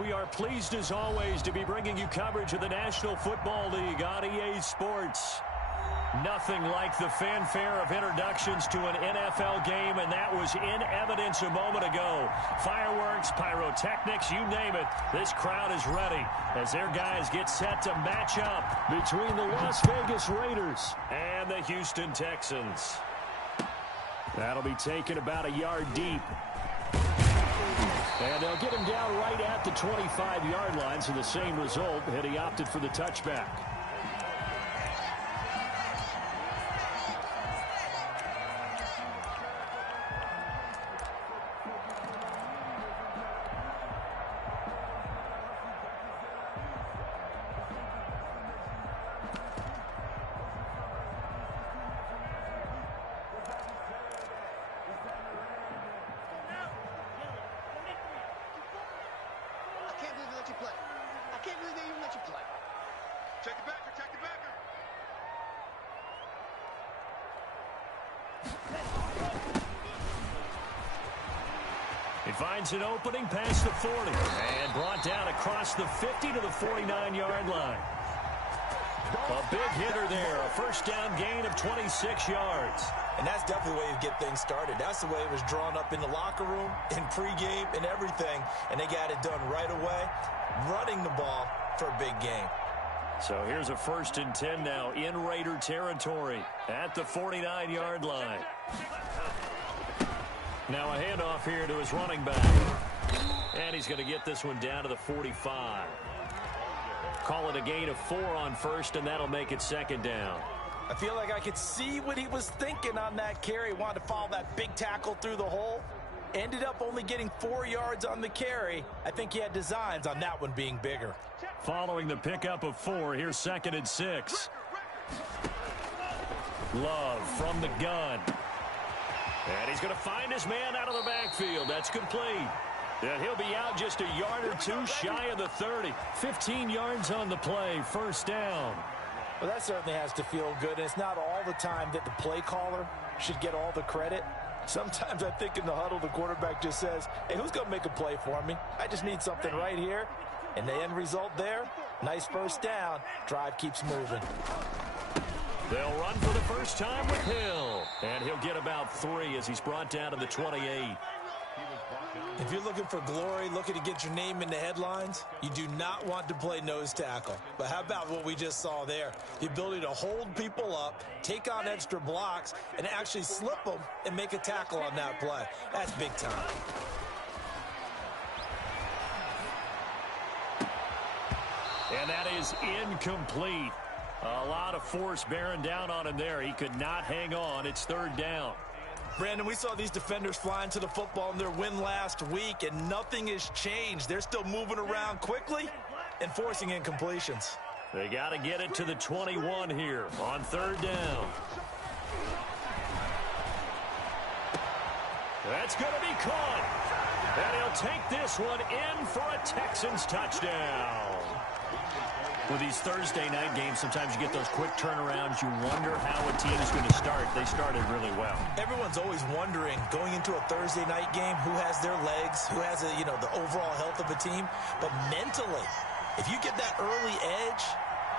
We are pleased as always to be bringing you coverage of the National Football League on EA Sports. Nothing like the fanfare of introductions to an NFL game, and that was in evidence a moment ago. Fireworks, pyrotechnics, you name it. This crowd is ready as their guys get set to match up between the Las Vegas Raiders and the Houston Texans. That'll be taken about a yard deep. And they'll get him down right at the 25-yard line, so the same result, and he opted for the touchback. He finds an opening past the 40 and brought down across the 50 to the 49-yard line. A big hitter there, a first down gain of 26 yards. And that's definitely the way you get things started. That's the way it was drawn up in the locker room, in pregame, and everything. And they got it done right away, running the ball for a big game. So here's a 1st and 10 now in Raider territory at the 49-yard line. Now a handoff here to his running back. And he's going to get this one down to the 45. Call it a gain of 4 on first, and that'll make it 2nd down. I feel like I could see what he was thinking on that carry. Wanted to follow that big tackle through the hole. Ended up only getting 4 yards on the carry. I think he had designs on that one being bigger. Following the pickup of 4, here's 2nd and 6. Love from the gun. And he's going to find his man out of the backfield. That's complete. And he'll be out just a yard or two shy of the 30. 15 yards on the play. 1st down. Well, that certainly has to feel good. And it's not all the time that the play caller should get all the credit. Sometimes I think in the huddle, the quarterback just says, hey, who's going to make a play for me? I just need something right here. And the end result there, nice 1st down. Drive keeps moving. They'll run for the first time with Hill. And he'll get about 3 as he's brought down to the 28. If you're looking for glory, looking to get your name in the headlines, you do not want to play nose tackle. But how about what we just saw there? The ability to hold people up, take on extra blocks, and actually slip them and make a tackle on that play. That's big time. And that is incomplete. A lot of force bearing down on him there. He could not hang on. It's 3rd down. Brandon, we saw these defenders flying to the football in their win last week, and nothing has changed. They're still moving around quickly and forcing incompletions. They got to get it to the 21 here on 3rd down. That's going to be caught. And he'll take this one in for a Texans touchdown. With these Thursday night games, sometimes you get those quick turnarounds. You wonder how a team is going to start. They started really well. Everyone's always wondering, going into a Thursday night game, who has their legs, who has, the overall health of a team. But mentally, if you get that early edge,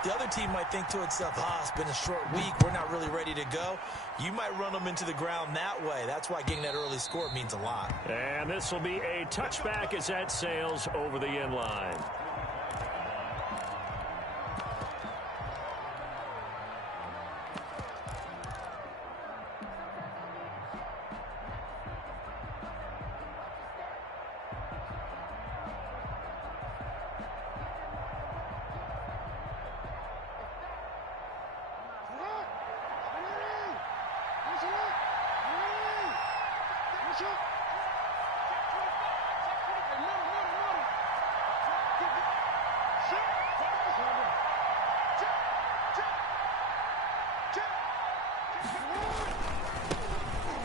the other team might think to itself, it's been a short week. We're not really ready to go. You might run them into the ground that way. That's why getting that early score means a lot. And this will be a touchback as that sails over the end line.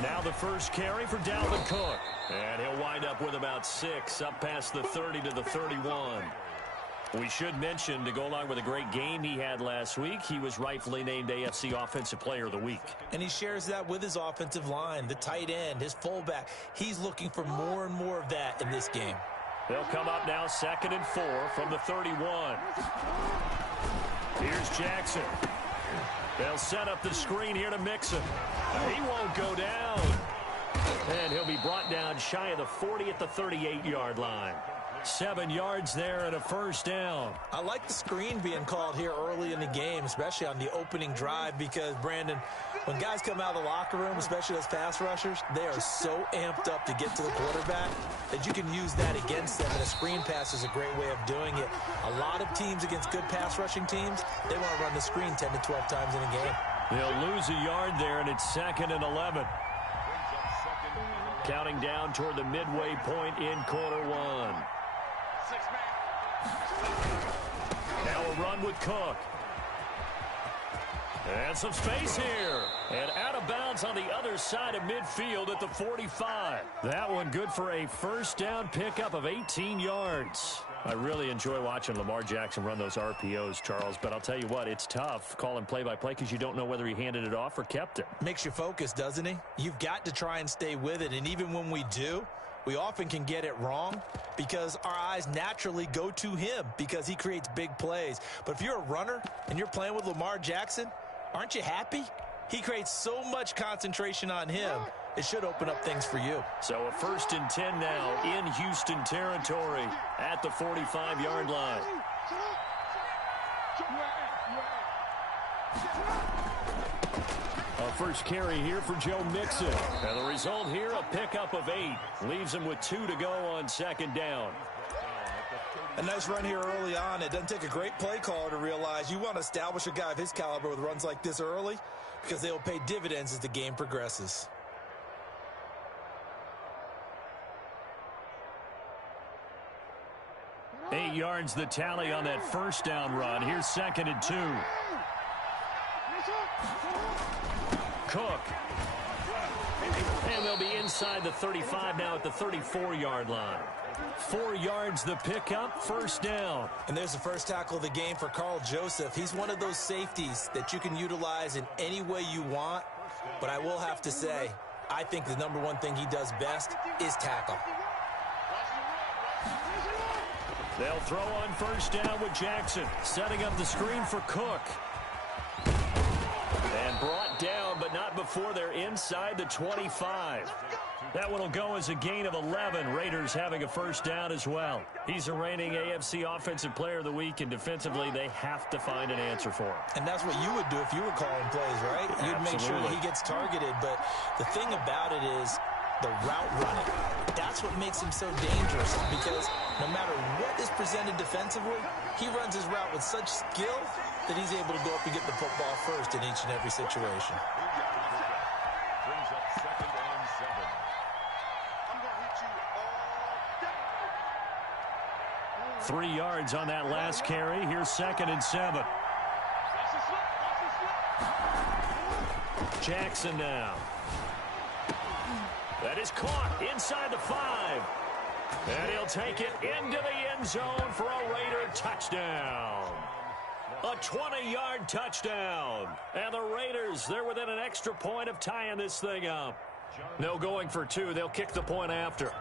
Now the first carry for Dalvin Cook. And he'll wind up with about 6 up past the 30 to the 31. We should mention, to go along with a great game he had last week, he was rightfully named AFC Offensive Player of the Week. And he shares that with his offensive line, the tight end, his fullback. He's looking for more and more of that in this game. They'll come up now 2nd and 4 from the 31. Here's Jackson. They'll set up the screen here to Mixon. He won't go down. And he'll be brought down shy of the 40 at the 38-yard line. 7 yards there and a first down. I like the screen being called here early in the game, especially on the opening drive, because, Brandon, when guys come out of the locker room, especially those pass rushers, they are so amped up to get to the quarterback that you can use that against them, and a screen pass is a great way of doing it. A lot of teams against good pass rushing teams, they want to run the screen 10 to 12 times in a game. They'll lose a yard there, and it's 2nd and 11. Counting down toward the midway point in quarter one. Now a run with Cook. And some space here. And out of bounds on the other side of midfield at the 45. That one good for a first down pickup of 18 yards. I really enjoy watching Lamar Jackson run those RPOs, Charles, but I'll tell you what, it's tough calling play-by-play because you don't know whether he handed it off or kept it. Makes you focus, doesn't he? You've got to try and stay with it, and even when we do, we often can get it wrong because our eyes naturally go to him because he creates big plays. But if you're a runner and you're playing with Lamar Jackson, aren't you happy? He creates so much concentration on him. It should open up things for you. So a 1st and 10 now in Houston territory at the 45-yard line. A first carry here for Joe Mixon. And the result here, a pickup of 8. Leaves him with 2 to go on 2nd down. A nice run here early on. It doesn't take a great play caller to realize you want to establish a guy of his caliber with runs like this early because they will pay dividends as the game progresses. Eight yards the tally on that first down run. Here's 2nd and 2. Cook. And they'll be inside the 35 now at the 34-yard line. 4 yards the pickup, first down. And there's the first tackle of the game for Carl Joseph. He's one of those safeties that you can utilize in any way you want. But I will have to say, I think the number one thing he does best is tackle. They'll throw on first down with Jackson. Setting up the screen for Cook. And brought down, but not before they're inside the 25. That one will go as a gain of 11. Raiders having a first down as well. He's the reigning AFC Offensive Player of the Week, and defensively they have to find an answer for him. And that's what you would do if you were calling plays, right? You'd Absolutely. make sure that he gets targeted. But the thing about it is the route running. That's what makes him so dangerous, because no matter what is presented defensively, he runs his route with such skill that he's able to go up and get the football first in each and every situation. Brings up 2nd and 7. I'm going to hit you all day. 3 yards on that last carry. Here's 2nd and 7. Jackson now. That is caught inside the 5. And he'll take it into the end zone for a Raider touchdown. A 20-yard touchdown. And the Raiders, they're within an extra point of tying this thing up. No going for 2. They'll kick the point after.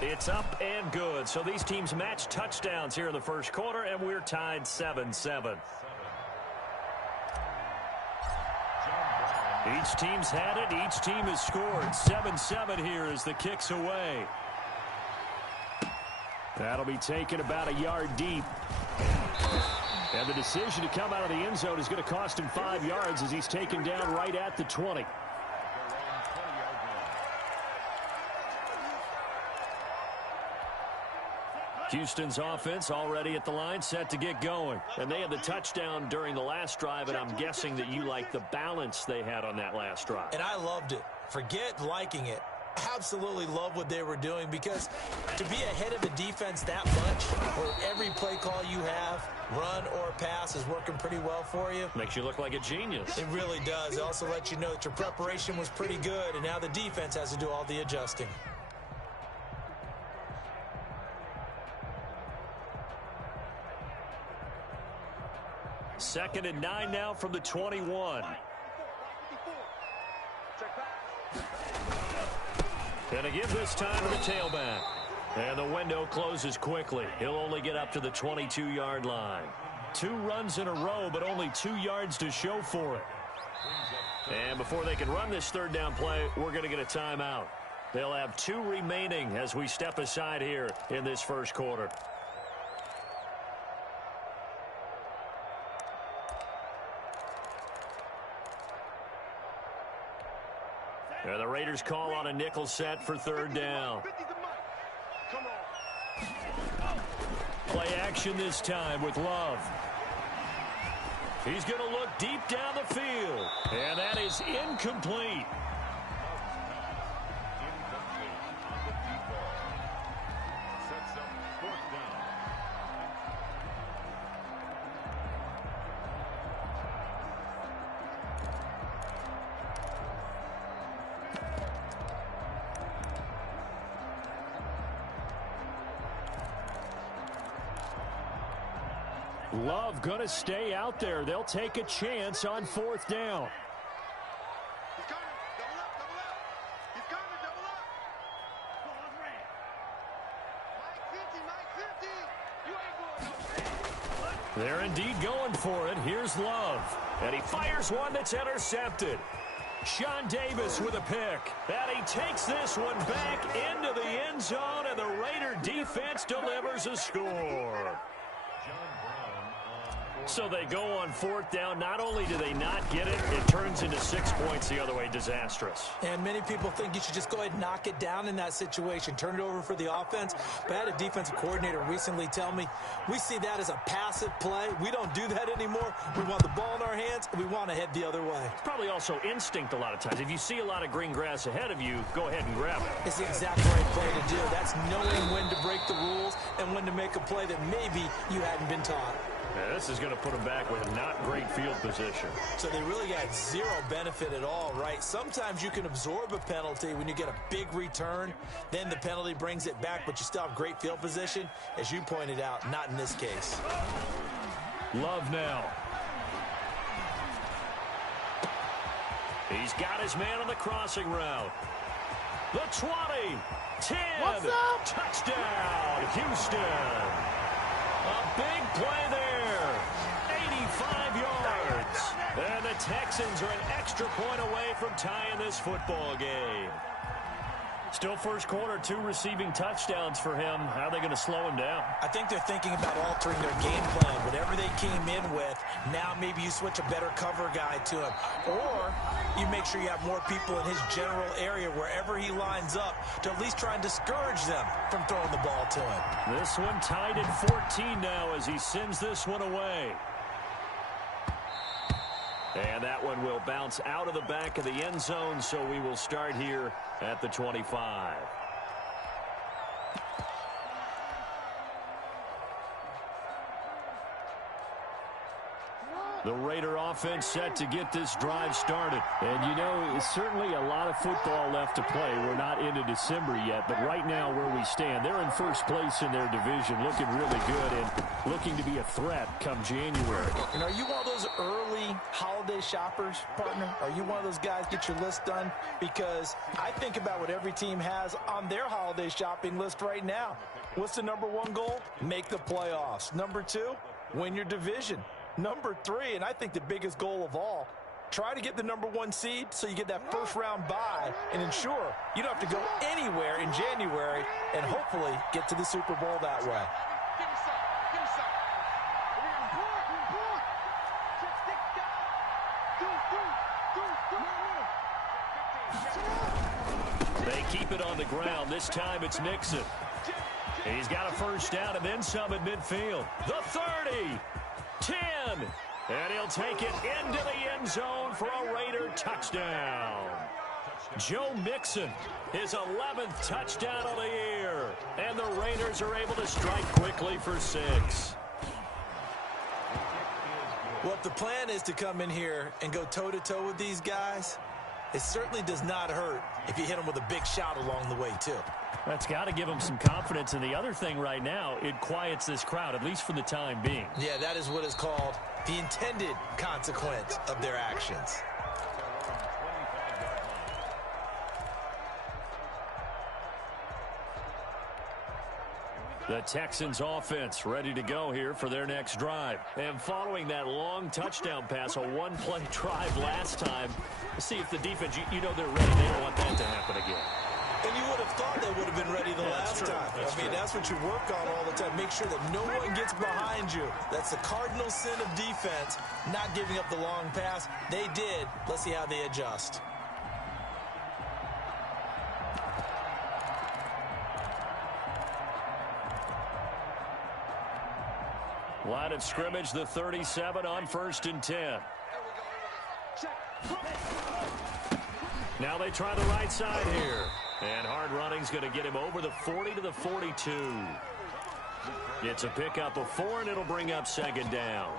It's up and good. So these teams match touchdowns here in the first quarter, and we're tied 7-7. Each team's had it. Each team has scored. 7-7 here as the kick's away. That'll be taken about a yard deep. And the decision to come out of the end zone is going to cost him 5 yards as he's taken down right at the 20. Houston's offense already at the line, set to get going. And they had the touchdown during the last drive, and I'm guessing that you like the balance they had on that last drive. And I loved it. Forget liking it. Absolutely love what they were doing, because to be ahead of the defense that much, where every play call you have, run or pass, is working pretty well for you. Makes you look like a genius. It really does. It also lets you know that your preparation was pretty good, and now the defense has to do all the adjusting. Second and 9 now from the 21. And to give this time to the tailback. And the window closes quickly. He'll only get up to the 22-yard line. 2 runs in a row, but only 2 yards to show for it. And before they can run this third down play, we're going to get a timeout. They'll have 2 remaining as we step aside here in this first quarter. And the Raiders call on a nickel set for third down. Play action this time with Love. He's going to look deep down the field. And that is incomplete. Love going to stay out there. They'll take a chance on fourth down. He's coming. Double up, double up. He's coming, double up. Mike 50, Mike 50. You ain't going They're indeed going for it. Here's Love. And he fires one that's intercepted. Sean Davis with a pick. And he takes this one back into the end zone, and the Raider defense delivers a score. So they go on fourth down. Not only do they not get it, it turns into 6 points the other way. Disastrous. And many people think you should just go ahead and knock it down in that situation. Turn it over for the offense. But I had a defensive coordinator recently tell me, we see that as a passive play. We don't do that anymore. We want the ball in our hands, and we want to head the other way. Probably also instinct a lot of times. If you see a lot of green grass ahead of you, go ahead and grab it. It's the exact right play to do. That's knowing when to break the rules and when to make a play that maybe you hadn't been taught. Yeah, this is going to put them back with not great field position. So they really got zero benefit at all, right? Sometimes you can absorb a penalty when you get a big return. Then the penalty brings it back, but you still have great field position. As you pointed out, not in this case. Love now. He's got his man on the crossing route. The 20, 10, touchdown, Houston. A big play there, 85 yards. And the Texans are an extra point away from tying this football game. Still first quarter, 2 receiving touchdowns for him. How are they going to slow him down? I think they're thinking about altering their game plan. Whatever they came in with, now maybe you switch a better cover guy to him. Or you make sure you have more people in his general area wherever he lines up to at least try and discourage them from throwing the ball to him. This one tied at 14 now as he sends this one away. And that one will bounce out of the back of the end zone, so we will start here at the 25. The Raider offense set to get this drive started. And, you know, certainly a lot of football left to play. We're not into December yet, but right now where we stand, they're in first place in their division, looking really good and looking to be a threat come January. And are you one of those early holiday shoppers, partner? Are you one of those guys get your list done? Because I think about what every team has on their holiday shopping list right now. What's the number 1 goal? Make the playoffs. Number 2, win your division. Number 3, and I think the biggest goal of all, try to get the number 1 seed so you get that first round bye and ensure you don't have to go anywhere in January and hopefully get to the Super Bowl that way. They keep it on the ground. This time it's Mixon. He's got a first down and then some at midfield. The 30. 10, and he'll take it into the end zone for a Raider touchdown. Joe Mixon, his 11th touchdown of the year, and the Raiders are able to strike quickly for 6. Well, if the plan is to come in here and go toe-to-toe with these guys, it certainly does not hurt if you hit them with a big shout along the way, too. That's got to give them some confidence. And the other thing right now, it quiets this crowd, at least for the time being. Yeah, that is what is called the intended consequence of their actions. The Texans offense ready to go here for their next drive. And following that long touchdown pass, a one-play drive last time, let's see if the defense, you know they're ready. They don't want that to happen again. And you would have thought they would have been ready the last time. That's what you work on all the time. Make sure that no one gets behind you. That's the cardinal sin of defense, not giving up the long pass. They did. Let's see how they adjust. Line of scrimmage, the 37 on 1st and 10. Now they try the right side here. And hard running's going to get him over the 40 to the 42. It's a pickup of 4, and it'll bring up 2nd down.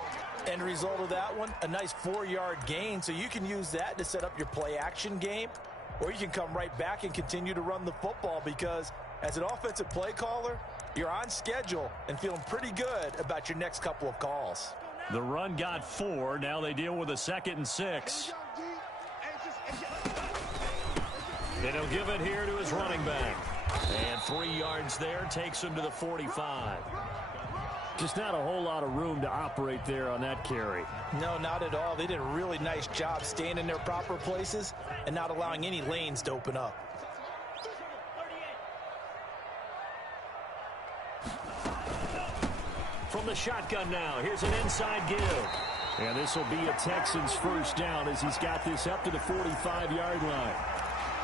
End result of that one, a nice 4-yard gain, so you can use that to set up your play-action game, or you can come right back and continue to run the football because as an offensive play caller, you're on schedule and feeling pretty good about your next couple of calls. The run got 4. Now they deal with a 2nd and 6. And he'll give it here to his running back. And 3 yards there takes him to the 45. Just not a whole lot of room to operate there on that carry. No, not at all. They did a really nice job staying in their proper places and not allowing any lanes to open up. From the shotgun now, here's an inside give. And this will be a Texans 1st down as he's got this up to the 45-yard line.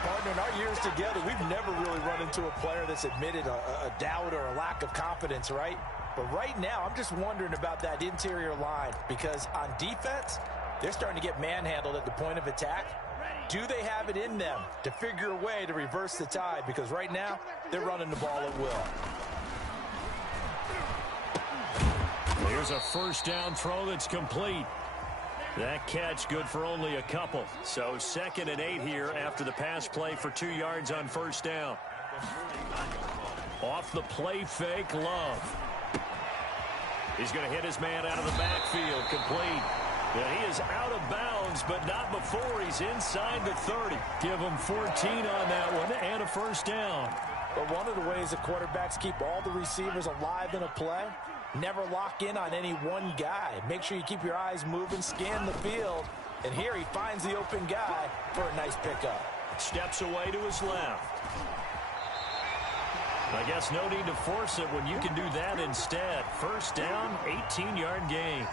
Partner, in our years together, we've never really run into a player that's admitted a doubt or a lack of confidence, right? But right now, I'm just wondering about that interior line because on defense, they're starting to get manhandled at the point of attack. Do they have it in them to figure a way to reverse the tide? Because right now, they're running the ball at will. Here's a 1st down throw that's complete. That catch good for only a couple. So 2nd and 8 here after the pass play for 2 yards on 1st down. Off the play fake, Love. He's going to hit his man out of the backfield, complete. And he is out of bounds, but not before he's inside the 30. Give him 14 on that one and a 1st down. But one of the ways that quarterbacks keep all the receivers alive in a play, never lock in on any one guy. Make sure you keep your eyes moving, scan the field. And here he finds the open guy for a nice pickup. Steps away to his left. I guess no need to force it when you can do that instead. 1st down, 18-yard gain.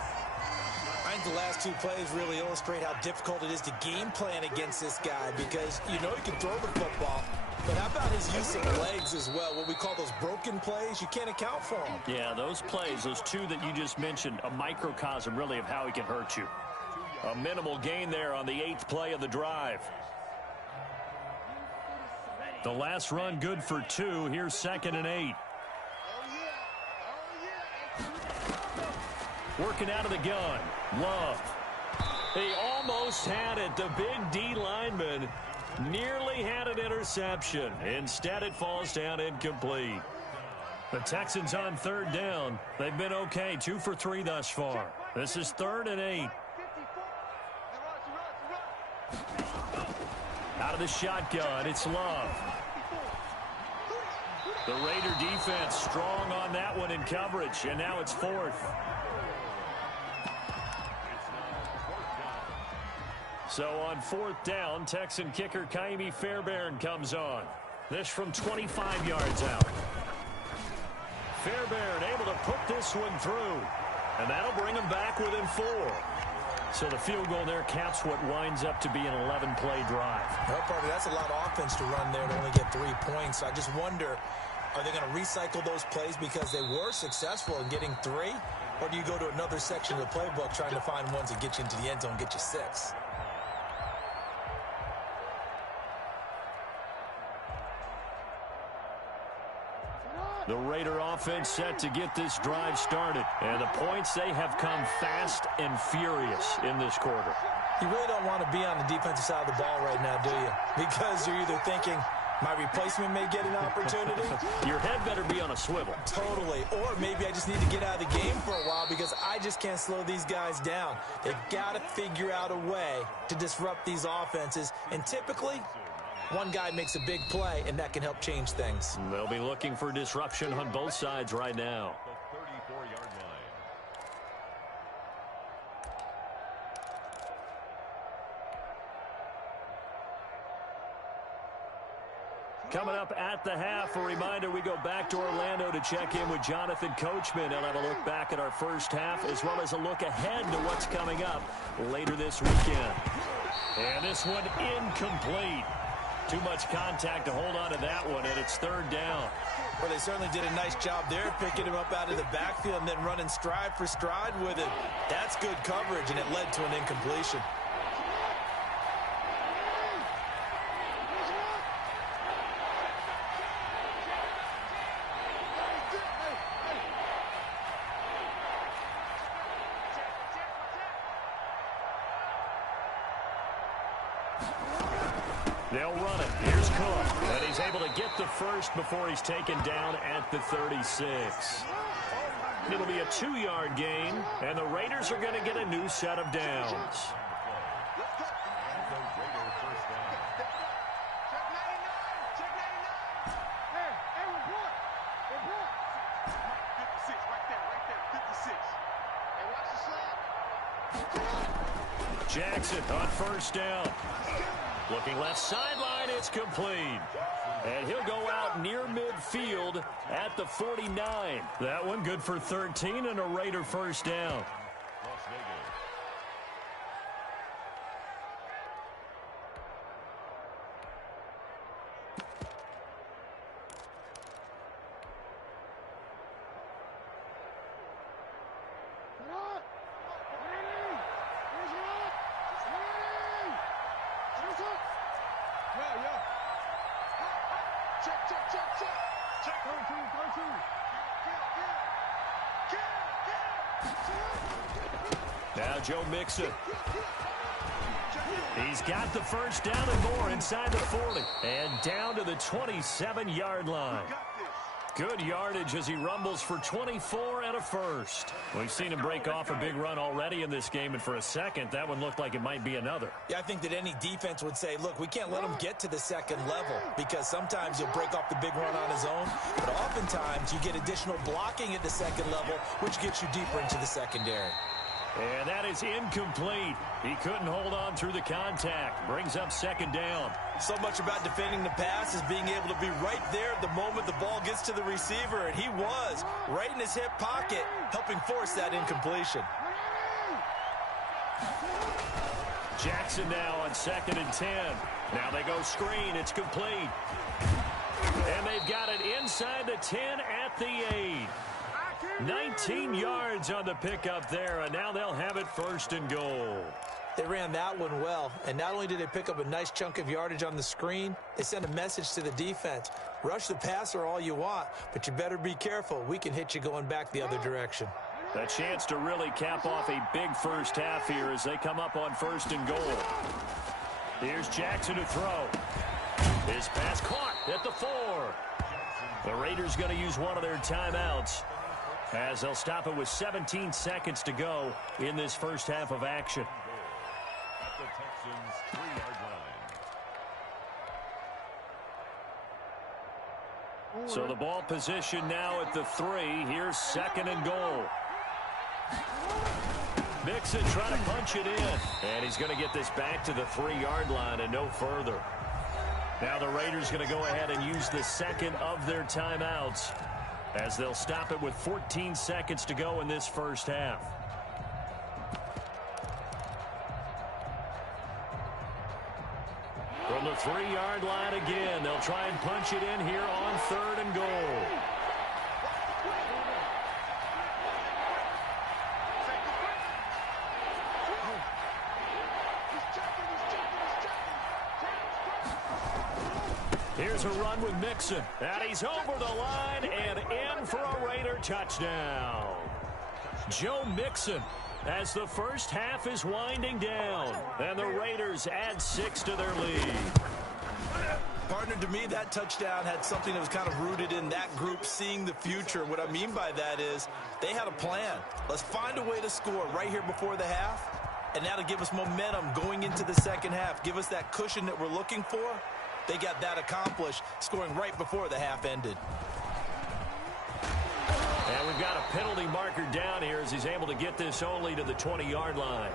I think the last 2 plays really illustrate how difficult it is to game plan against this guy because you know he can throw the football. But how about his use of legs as well? What we call those broken plays, you can't account for them. Yeah, those plays, those 2 that you just mentioned, a microcosm really of how he can hurt you. A minimal gain there on the 8th play of the drive. The last run good for 2. Here's 2nd and 8. Working out of the gun. Love. He almost had it. The big D lineman nearly had an interception. Instead, it falls down incomplete. The Texans on 3rd down. They've been okay. 2 for 3 thus far. This is 3rd and 8. Out of the shotgun, it's Love. The Raider defense strong on that one in coverage, and now it's 4th. So on 4th down, Texan kicker Kaimi Fairbairn comes on. This from 25 yards out. Fairbairn able to put this one through, and that'll bring him back within 4. So the field goal there caps what winds up to be an 11-play drive. Well, partner, that's a lot of offense to run there to only get 3 points. So I just wonder, are they going to recycle those plays because they were successful in getting 3? Or do you go to another section of the playbook trying to find ones that get you into the end zone and get you 6? The Raider offense set to get this drive started. And the points, they have come fast and furious in this quarter. You really don't want to be on the defensive side of the ball right now, do you? Because you're either thinking, my replacement may get an opportunity. Your head better be on a swivel. Totally. Or maybe I just need to get out of the game for a while because I just can't slow these guys down. They've got to figure out a way to disrupt these offenses. And typically, One guy makes a big play, and that can help change things. They'll be looking for disruption on both sides right now. The 34-yard line. Coming up at the half, a reminder, we go back to Orlando to check in with Jonathan Coachman. He'll have a look back at our first half as well as a look ahead to what's coming up later this weekend. And this one incomplete. Too much contact to hold on to that one, and it's third down. Well, they certainly did a nice job there, picking him up out of the backfield and then running stride for stride with it. That's good coverage, and it led to an incompletion. They'll run it. Here's Cook. And he's able to get the first before he's taken down at the 36. It'll be a 2-yard gain, and the Raiders are going to get a new set of downs. Jackson on first down. Looking left sideline, it's complete. And he'll go out near midfield at the 49. That one good for 13 and a Raider first down. Now Joe Mixon. He's got the first down and more inside the 40. And down to the 27-yard line. Good yardage as he rumbles for 24 and a first. We've seen him break off a big run already in this game, and for a second, that one looked like it might be another. Yeah, I think that any defense would say, look, we can't let him get to the second level because sometimes he'll break off the big run on his own, but oftentimes you get additional blocking at the second level, which gets you deeper into the secondary. And that is incomplete. He couldn't hold on through the contact. Brings up second down. So much about defending the pass is being able to be right there the moment the ball gets to the receiver, and he was right in his hip pocket, helping force that incompletion. Jackson now on 2nd and 10. Now they go screen. It's complete. And they've got it inside the 10 at the 8. 19 yards on the pickup there, and now they'll have it first and goal. They ran that one well, and not only did they pick up a nice chunk of yardage on the screen, they sent a message to the defense. Rush the passer all you want, but you better be careful. We can hit you going back the other direction. A chance to really cap off a big first half here as they come up on first and goal. Here's Jackson to throw. His pass caught at the 4. The Raiders going to use one of their timeouts as they'll stop it with 17 seconds to go in this first half of action. At the Texans' 3-yard line. So the ball position now at the 3. Here's 2nd and goal. Mixon trying to punch it in. And he's going to get this back to the 3-yard line and no further. Now the Raiders going to go ahead and use the second of their timeouts as they'll stop it with 14 seconds to go in this first half. From the 3-yard line again, they'll try and punch it in here on 3rd and goal. Here's a run with Mixon. And he's over the line and in for a Raider touchdown. Joe Mixon as the first half is winding down. And the Raiders add 6 to their lead. Partner, to me, that touchdown had something that was kind of rooted in that group seeing the future. What I mean by that is they had a plan. Let's find a way to score right here before the half. And that'll give us momentum going into the second half. Give us that cushion that we're looking for. they got that accomplished, scoring right before the half ended. And we've got a penalty marker down here as he's able to get this only to the 20-yard line.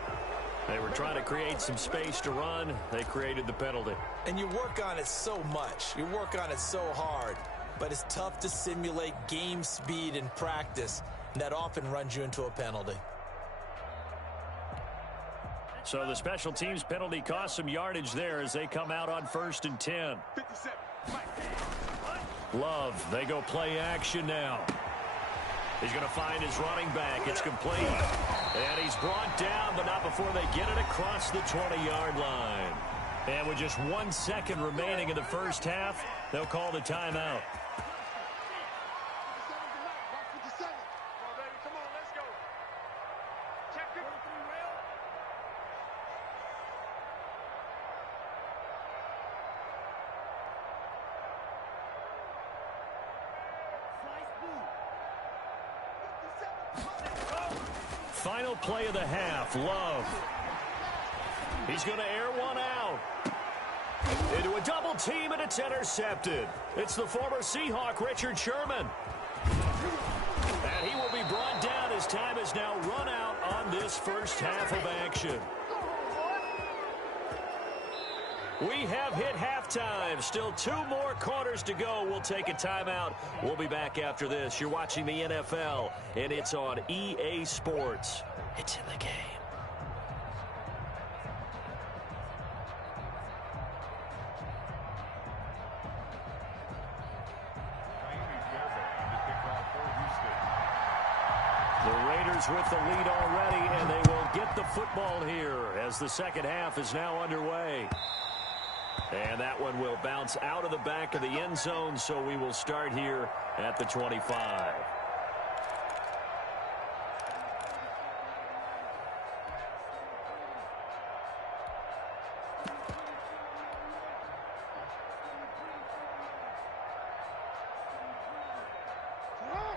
They were trying to create some space to run. They created the penalty. And you work on it so much. You work on it so hard. But it's tough to simulate game speed in practice. And that often runs you into a penalty. So the special teams penalty cost some yardage there as they come out on 1st and 10. Love, they go play action now. He's going to find his running back. It's complete. And he's brought down, but not before they get it across the 20-yard line. And with just 1 second remaining in the first half, they'll call the timeout. Final play of the half, Love. He's going to air one out. Into a double team, and it's intercepted. It's the former Seahawk, Richard Sherman. And he will be brought down as time has now run out on this first half of action. We have hit halftime. Still 2 more quarters to go. We'll take a timeout. We'll be back after this. You're watching the NFL, and it's on EA Sports. It's in the game. The Raiders with the lead already, and they will get the football here as the second half is now underway. And that one will bounce out of the back of the end zone, so we will start here at the 25.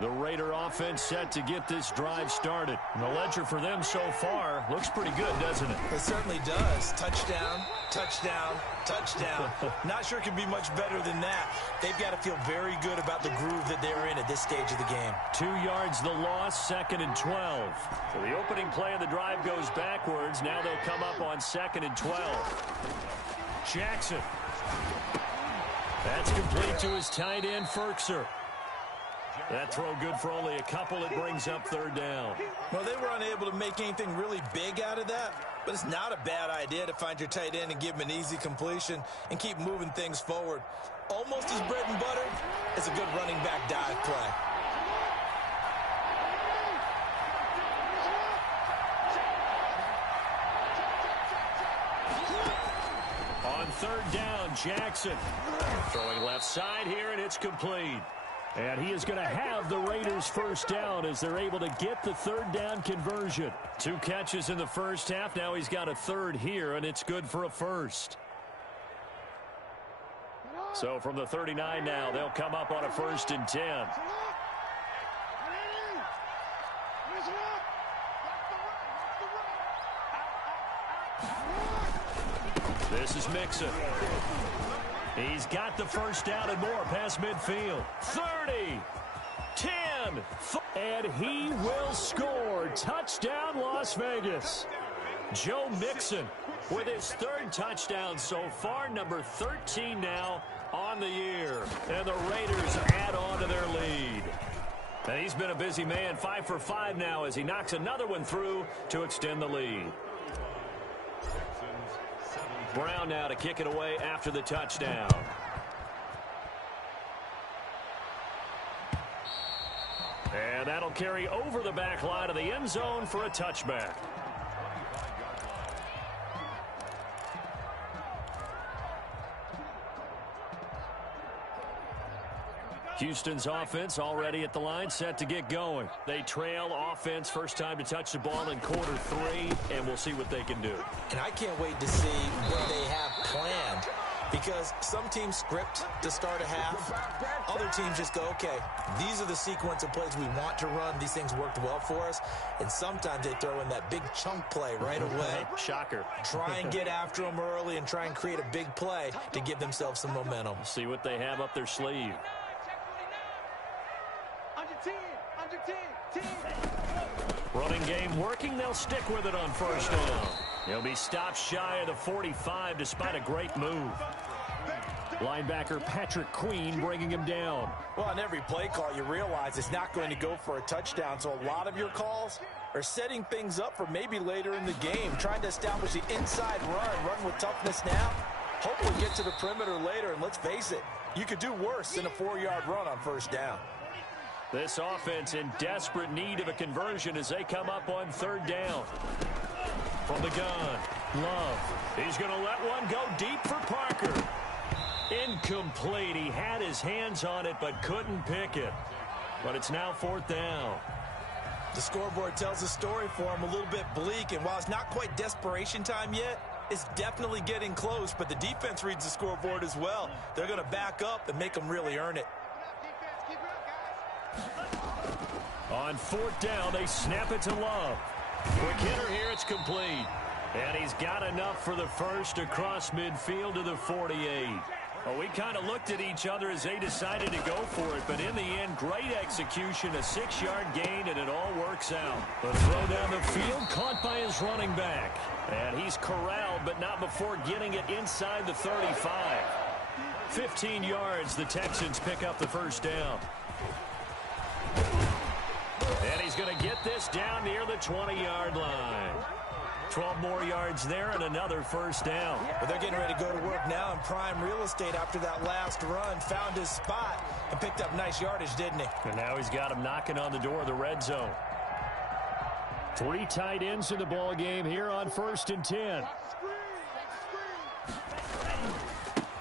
The Raider offense set to get this drive started. And the ledger for them so far looks pretty good, doesn't it? It certainly does. Touchdown, touchdown, touchdown. Not sure it can be much better than that. They've got to feel very good about the groove that they're in at this stage of the game. 2 yards the loss, 2nd and 12. So the opening play of the drive goes backwards. Now they'll come up on 2nd and 12. Jackson. That's complete to his tight end, Ferkser. That throw good for only a couple. It brings up 3rd down. Well, they were unable to make anything really big out of that, but it's not a bad idea to find your tight end and give him an easy completion and keep moving things forward. Almost as bread and butter as a good running back dive play. On 3rd down, Jackson. Throwing left side here, and it's complete. And he is going to have the Raiders' first down as they're able to get the 3rd down conversion. 2 catches in the first half. Now he's got a 3rd here, and it's good for a first. So from the 39 now, they'll come up on a 1st and 10. This is Mixon. He's got the first down and more past midfield. 30, 10, and he will score. Touchdown, Las Vegas. Joe Mixon with his 3rd touchdown so far, number 13 now on the year. And the Raiders add on to their lead. And he's been a busy man, 5 for 5 now as he knocks another one through to extend the lead. Brown now to kick it away after the touchdown. And that'll carry over the back line of the end zone for a touchback. Houston's offense already at the line, set to get going. They trail offense, first time to touch the ball in quarter 3, and we'll see what they can do. And I can't wait to see what they have planned. Because some teams script to start a half. Other teams just go, okay, these are the sequence of plays we want to run. These things worked well for us. And sometimes they throw in that big chunk play right away. Shocker. Try and get after them early and try and create a big play to give themselves some momentum. See what they have up their sleeve. Running game working. They'll stick with it on first down. He'll be stopped shy of the 45 despite a great move. Linebacker Patrick Queen bringing him down. Well, on every play call, you realize it's not going to go for a touchdown. So a lot of your calls are setting things up for maybe later in the game, trying to establish the inside run with toughness now. Hopefully get to the perimeter later, and let's face it, you could do worse than a 4-yard run on first down. This offense in desperate need of a conversion as they come up on third down. From the gun, Love. He's going to let one go deep for Parker. Incomplete. He had his hands on it but couldn't pick it. But it's now fourth down. The scoreboard tells a story for him, a little bit bleak, and while it's not quite desperation time yet, it's definitely getting close, but the defense reads the scoreboard as well. They're going to back up and make them really earn it. On fourth down, they snap it to Love. Quick hitter here, it's complete. And he's got enough for the first across midfield to the 48. Well, we kind of looked at each other as they decided to go for it, but in the end, great execution, a 6-yard gain, and it all works out. The throw down the field, caught by his running back. And he's corralled, but not before getting it inside the 35. 15 yards, the Texans pick up the first down. And he's going to get this down near the 20-yard line. 12 more yards there and another first down. Well, they're getting ready to go to work now in prime real estate after that last run. Found his spot and picked up nice yardage, didn't he? And now he's got him knocking on the door of the red zone. 3 tight ends in the ball game here on 1st and 10.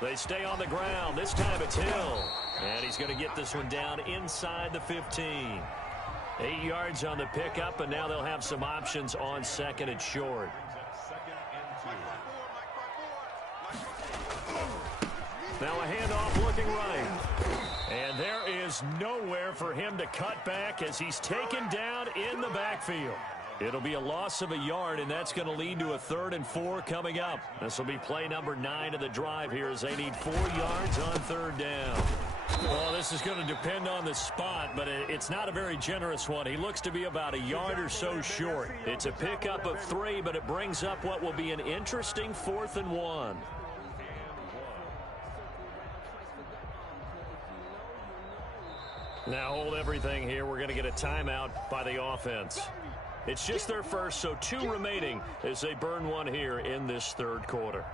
They stay on the ground. This time it's Hill. And he's going to get this one down inside the 15. 8 yards on the pickup, and now they'll have some options on second and short. Now a handoff looking right. And there is nowhere for him to cut back as he's taken down in the backfield. It'll be a loss of a yard, and that's going to lead to a 3rd and 4 coming up. This will be play number 9 of the drive here as they need 4 yards on 3rd down. Well, this is going to depend on the spot, but it's not a very generous one. He looks to be about a yard or so short. It's a pickup of 3, but it brings up what will be an interesting 4th and 1. Now hold everything here. We're going to get a timeout by the offense. It's just their first, so 2 remaining as they burn one here in this 3rd quarter.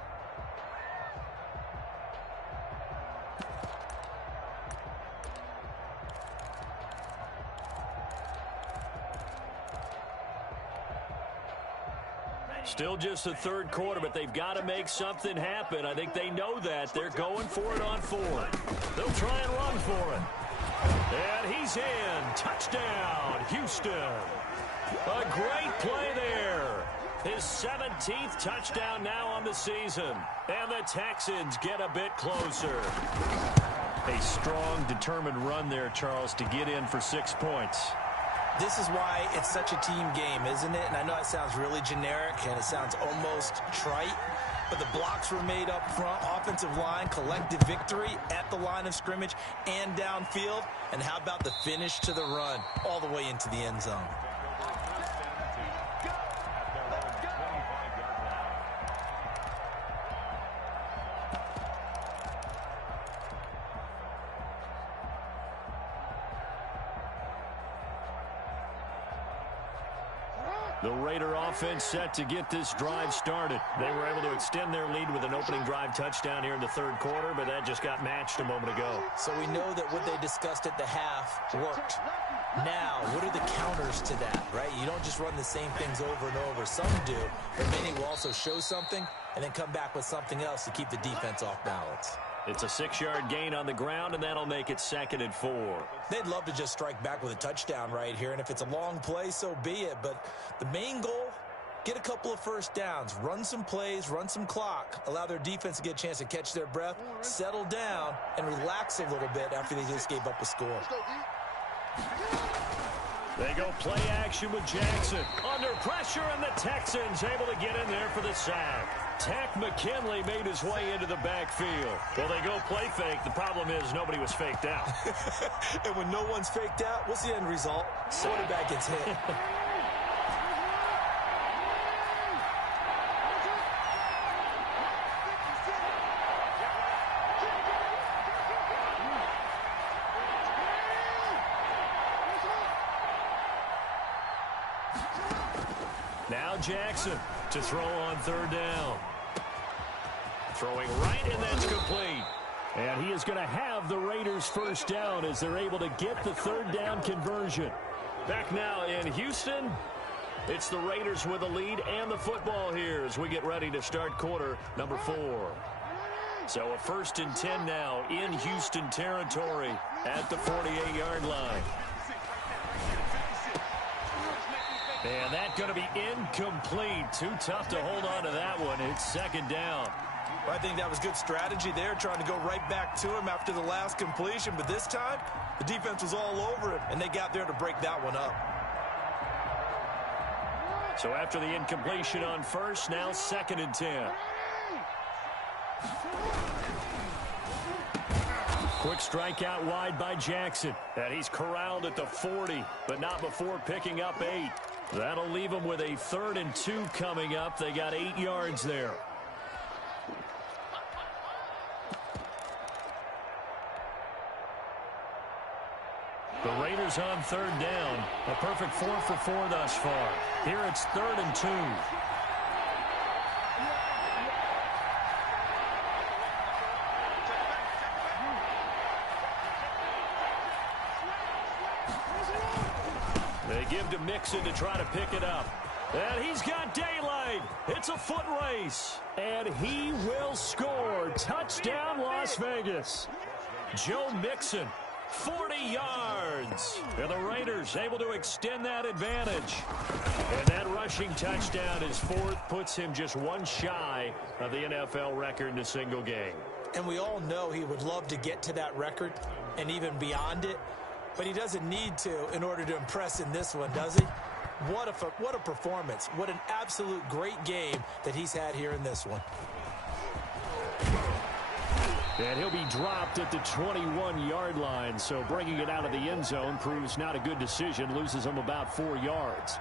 Still just the 3rd quarter, but they've got to make something happen. I think they know that. They're going for it on 4. They'll try and run for it. And he's in. Touchdown, Houston. A great play there. His 17th touchdown now on the season. And the Texans get a bit closer. A strong, determined run there, Charles, to get in for 6 points. This is why it's such a team game, isn't it? And I know it sounds really generic and it sounds almost trite, but the blocks were made up front, offensive line, collective victory at the line of scrimmage and downfield. And how about the finish to the run all the way into the end zone? The Raider offense set to get this drive started. They were able to extend their lead with an opening drive touchdown here in the 3rd quarter, but that just got matched a moment ago. So we know that what they discussed at the half worked. Now, what are the counters to that, right? You don't just run the same things over and over. Some do, but many will also show something and then come back with something else to keep the defense off balance. It's a 6-yard gain on the ground, and that'll make it 2nd and 4. They'd love to just strike back with a touchdown right here, and if it's a long play, so be it. But the main goal get a couple of first downs, run some plays, run some clock, allow their defense to get a chance to catch their breath, settle down, and relax a little bit after they just gave up a score. They go play action with Jackson. Under pressure, and the Texans able to get in there for the sack. Tack McKinley made his way into the backfield. Well, they go play fake. The problem is nobody was faked out. And when no one's faked out, what's the end result? Quarterback gets hit. Now Jackson to throw on third down. Throwing right, and that's complete. And he is going to have the Raiders first down as they're able to get the third down conversion. Back now in Houston, it's the Raiders with the lead and the football here as we get ready to start quarter number 4. So a 1st and 10 now in Houston territory at the 48-yard line. And that's going to be incomplete. Too tough to hold on to that one. It's second down. Well, I think that was good strategy there, trying to go right back to him after the last completion. But this time, the defense was all over him, and they got there to break that one up. So after the incompletion on first, now 2nd and 10. Quick strike out wide by Jackson. And he's corralled at the 40, but not before picking up 8. That'll leave them with a 3rd and 2 coming up. They got 8 yards there. The Raiders on 3rd down. A perfect 4 for 4 thus far. Here it's 3rd and 2. They give to Mixon to try to pick it up. And he's got daylight. It's a foot race. And he will score. Touchdown, Las Vegas. Joe Mixon, 40 yards. And the Raiders able to extend that advantage. And that rushing touchdown is 4th, puts him just one shy of the NFL record in a single game. And we all know he would love to get to that record and even beyond it. But he doesn't need to in order to impress in this one, does he? What a performance. What an absolute great game that he's had here in this one. And he'll be dropped at the 21-yard line, so bringing it out of the end zone proves not a good decision, loses him about 4 yards.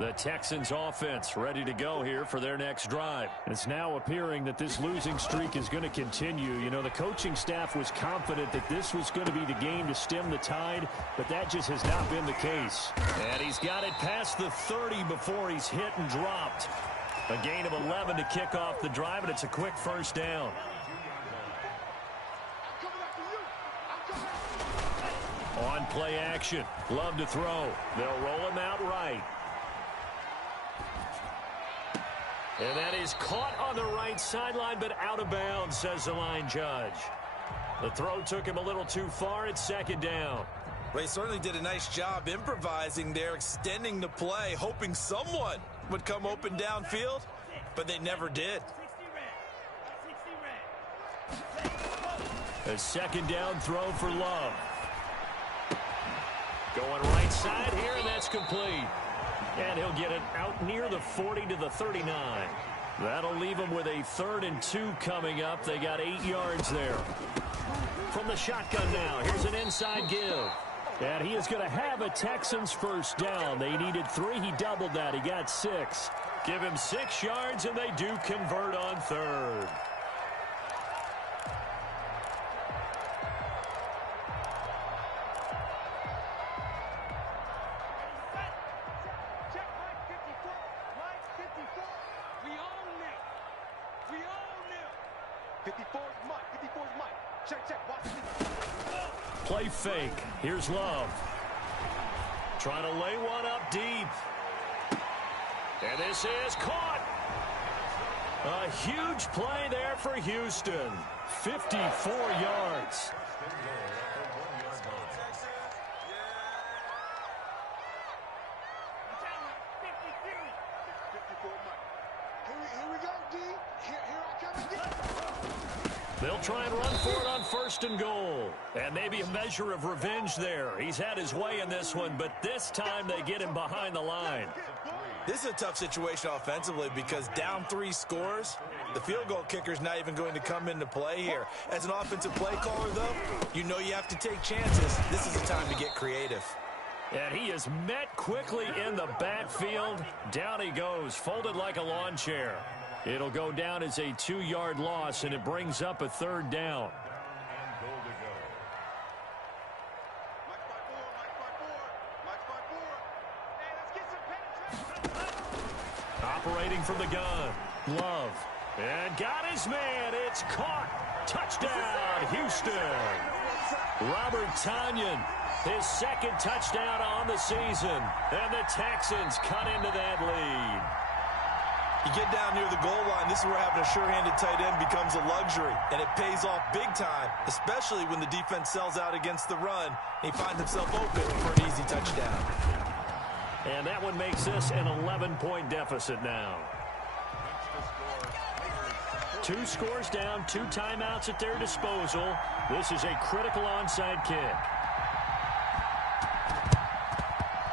The Texans offense ready to go here for their next drive. It's now appearing that this losing streak is going to continue. You know, the coaching staff was confident that this was going to be the game to stem the tide, but that just has not been the case. And he's got it past the 30 before he's hit and dropped. A gain of 11 to kick off the drive, and it's a quick first down. On play action, Love to throw. They'll roll him out right. And that is caught on the right sideline, but out of bounds, says the line judge. The throw took him a little too far. It's second down. Well, he certainly did a nice job improvising there, extending the play, hoping someone would come open downfield, but they never did. A second down throw for Love. Going right side here, and that's complete. And he'll get it out near the 40 to the 39. That'll leave him with a 3rd and 2 coming up. They got 8 yards there. From the shotgun now, here's an inside give. And he is going to have a Texans first down. They needed 3. He doubled that. He got 6. Give him 6 yards, and they do convert on 3rd. Play fake. Here's Love. Trying to lay one up deep. And this is caught. A huge play there for Houston. 54 yards. They'll try and run for it on 1st and goal. And maybe a measure of revenge there. He's had his way in this one, but this time they get him behind the line. This is a tough situation offensively because down 3 scores, the field goal kicker's not even going to come into play here. As an offensive play caller, though, you know you have to take chances. This is a time to get creative. And he is met quickly in the backfield. Down he goes, folded like a lawn chair. It'll go down as a 2-yard loss, and it brings up a 3rd down. Operating from the gun, Love. And got his man. It's caught. Touchdown, Houston. Robert Tonyan, his 2nd touchdown on the season. And the Texans cut into that lead. You get down near the goal line, this is where having a sure-handed tight end becomes a luxury, and it pays off big time, especially when the defense sells out against the run. He finds himself open for an easy touchdown. And that one makes this an 11-point deficit now. 2 scores down, 2 timeouts at their disposal. This is a critical onside kick.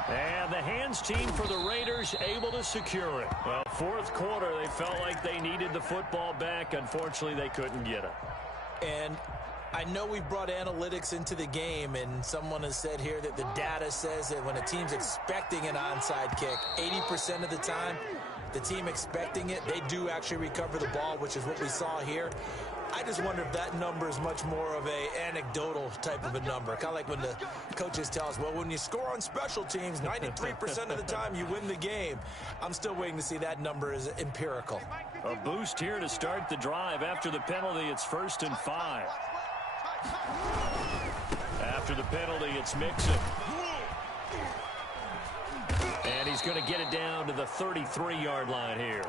And the hands team for the Raiders able to secure it. Well, 4th quarter, they felt like they needed the football back. Unfortunately, they couldn't get it. And I know we brought analytics into the game, and someone has said here that the data says that when a team's expecting an onside kick, 80% of the time, the team expecting it, they do actually recover the ball, which is what we saw here. I just wonder if that number is much more of a anecdotal type of a number. Kind of like when the coaches tell us, well, when you score on special teams, 93% of the time you win the game. I'm still waiting to see that number is empirical. A boost here to start the drive. After the penalty, it's 1st and 5. After the penalty, it's Mixon. And he's going to get it down to the 33-yard line here.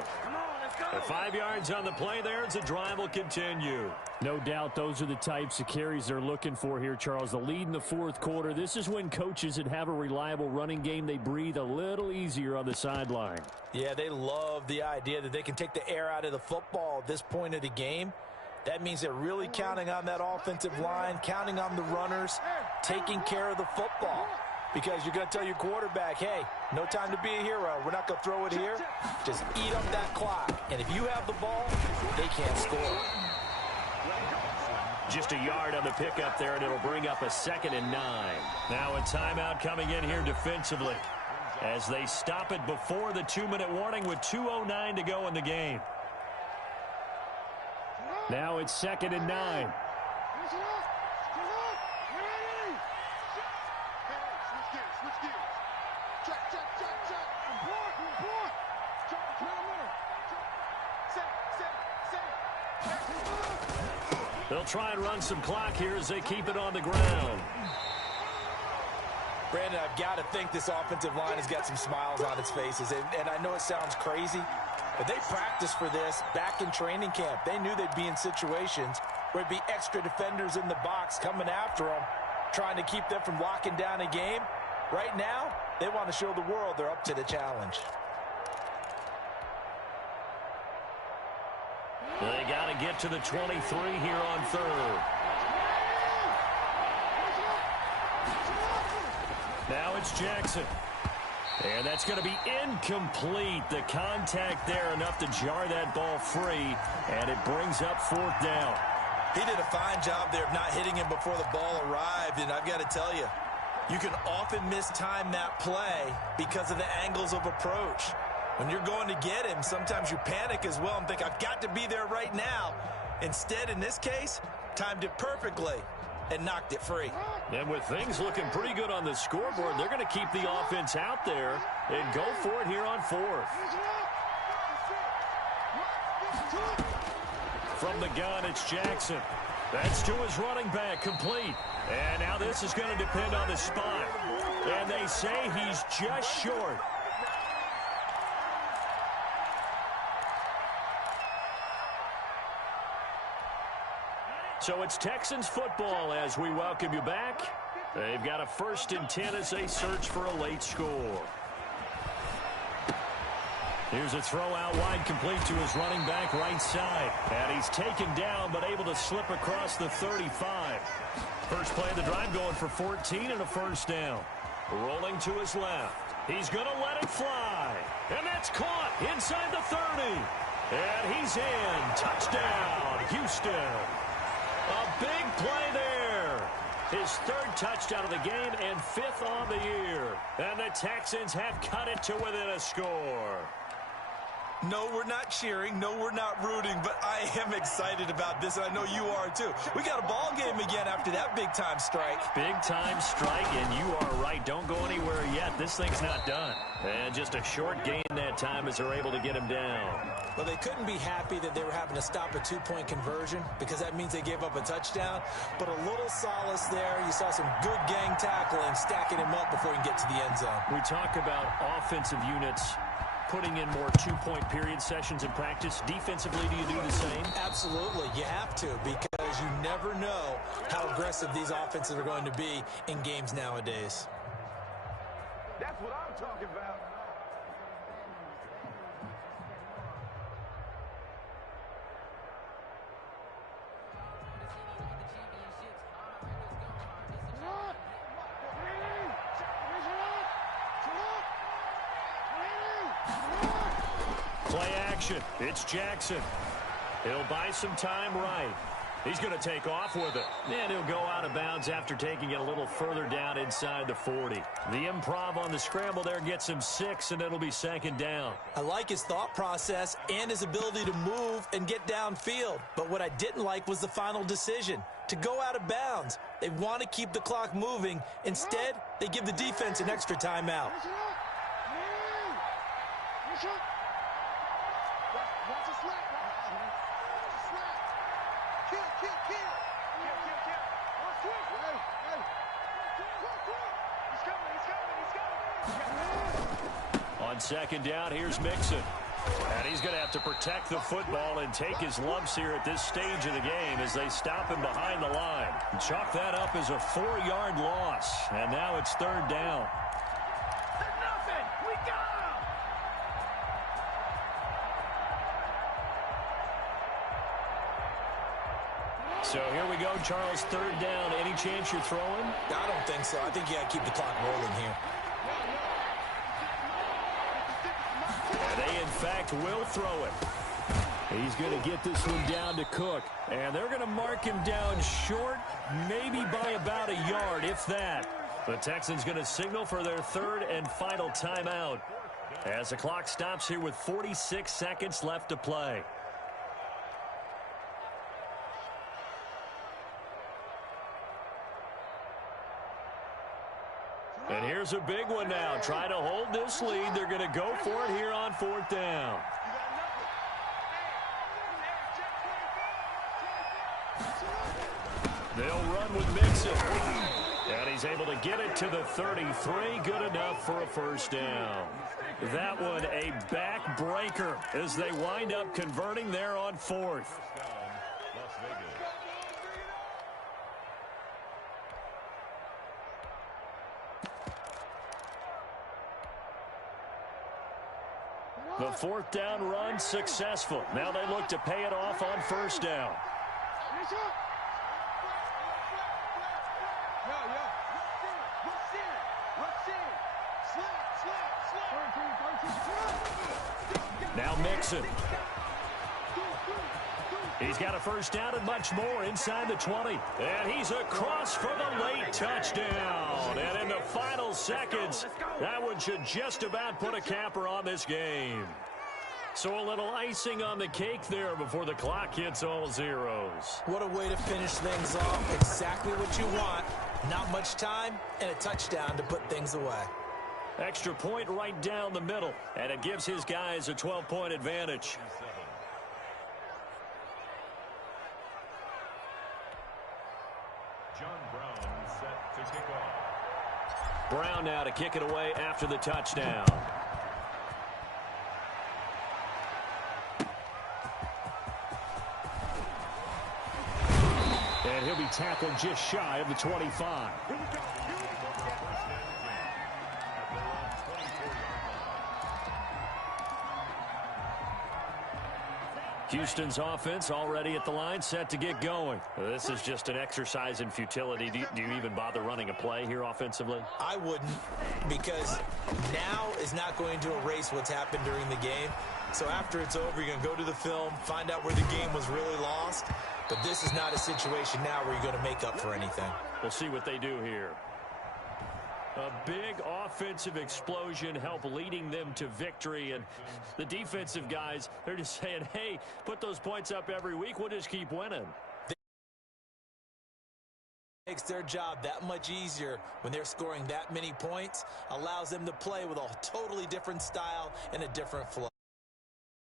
5 yards on the play there as the drive will continue. No doubt those are the types of carries they're looking for here, Charles. The lead in the 4th quarter. This is when coaches that have a reliable running game, they breathe a little easier on the sideline. Yeah, they love the idea that they can take the air out of the football at this point of the game. That means they're really counting on that offensive line, counting on the runners, taking care of the football. Because you're going to tell your quarterback, hey, no time to be a hero. We're not going to throw it here. Just eat up that clock. And if you have the ball, they can't score. Just a yard on the pickup there, and it'll bring up a 2nd and 9. Now a timeout coming in here defensively as they stop it before the 2-minute warning with 2:09 to go in the game. Now it's 2nd and 9. They'll try and run some clock here as they keep it on the ground. Brandon, I've got to think this offensive line has got some smiles on its faces. And I know it sounds crazy, but they practiced for this back in training camp. They knew they'd be in situations where it'd be extra defenders in the box coming after them, trying to keep them from locking down a game. Right now, they want to show the world they're up to the challenge. They got to get to the 23 here on 3rd. Now it's Jackson. And that's going to be incomplete. The contact there enough to jar that ball free. And it brings up 4th down. He did a fine job there of not hitting him before the ball arrived. And I've got to tell you, you can often mistime that play because of the angles of approach. When you're going to get him, sometimes you panic as well and think, I've got to be there right now. Instead, in this case, timed it perfectly and knocked it free. And with things looking pretty good on the scoreboard, they're going to keep the offense out there and go for it here on 4th. From the gun, it's Jackson. That's to his running back, complete. And now this is going to depend on the spot. And they say he's just short. So it's Texans football as we welcome you back. They've got a 1st and 10 as they search for a late score. Here's a throw out wide, complete to his running back right side. And he's taken down but able to slip across the 35. First play of the drive going for 14 and a 1st down. Rolling to his left. He's going to let it fly. And that's caught inside the 30. And he's in. Touchdown, Houston. A big play there. His 3rd touchdown of the game and 5th on the year. And the Texans have cut it to within a score. No, we're not cheering. No, we're not rooting. But I am excited about this, and I know you are too. We got a ball game again after that big-time strike. Big-time strike, and you are right. Don't go anywhere yet. This thing's not done. And just a short gain that time as they're able to get him down. Well, they couldn't be happy that they were having to stop a 2-point conversion because that means they gave up a touchdown. But a little solace there. You saw some good gang tackling, stacking him up before he can get to the end zone. We talk about offensive units putting in more 2-point period sessions in practice. Defensively, do you do the same? Absolutely. You have to, because you never know how aggressive these offenses are going to be in games nowadays. That's what I'm talking about. Play action. It's Jackson. He'll buy some time right. He's going to take off with it. And he'll go out of bounds after taking it a little further down inside the 40. The improv on the scramble there gets him 6, and it'll be 2nd down. I like his thought process and his ability to move and get downfield. But what I didn't like was the final decision, to go out of bounds. They want to keep the clock moving. Instead, they give the defense an extra timeout. On 2nd down, here's Mixon. And he's going to have to protect the football and take his lumps here at this stage of the game as they stop him behind the line. Chalk that up as a 4-yard loss. And now it's 3rd down. Nothing. We got him. So here we go, Charles, 3rd down. Any chance you're throwing? I don't think so. I think you got to keep the clock rolling here. And they, in fact, will throw it. He's going to get this one down to Cook. And they're going to mark him down short, maybe by about a yard, if that. The Texans going to signal for their 3rd and final timeout as the clock stops here with 46 seconds left to play. And here's a big one now. Try to hold this lead. They're going to go for it here on 4th down. They'll run with Mixon. And he's able to get it to the 33. Good enough for a 1st down. That one a backbreaker as they wind up converting there on 4th. The 4th down run successful. Now they look to pay it off on 1st down. Now Mixon. He's got a 1st down and much more inside the 20. And he's across for the late touchdown. And in the final seconds, that one should just about put a capper on this game. So a little icing on the cake there before the clock hits all zeros. What a way to finish things off. Exactly what you want. Not much time and a touchdown to put things away. Extra point right down the middle. And it gives his guys a 12-point advantage. John Brown set to kick off. Brown now to kick it away after the touchdown. And he'll be tackled just shy of the 25. Houston's offense already at the line, set to get going. This is just an exercise in futility. Do you even bother running a play here offensively? I wouldn't, because now is not going to erase what's happened during the game. So after it's over, you're going to go to the film, find out where the game was really lost. But this is not a situation now where you're going to make up for anything. We'll see what they do here. A big offensive explosion help leading them to victory. And the defensive guys, they're just saying, hey, put those points up every week. We'll just keep winning. It makes their job that much easier when they're scoring that many points. Allows them to play with a totally different style and a different flow.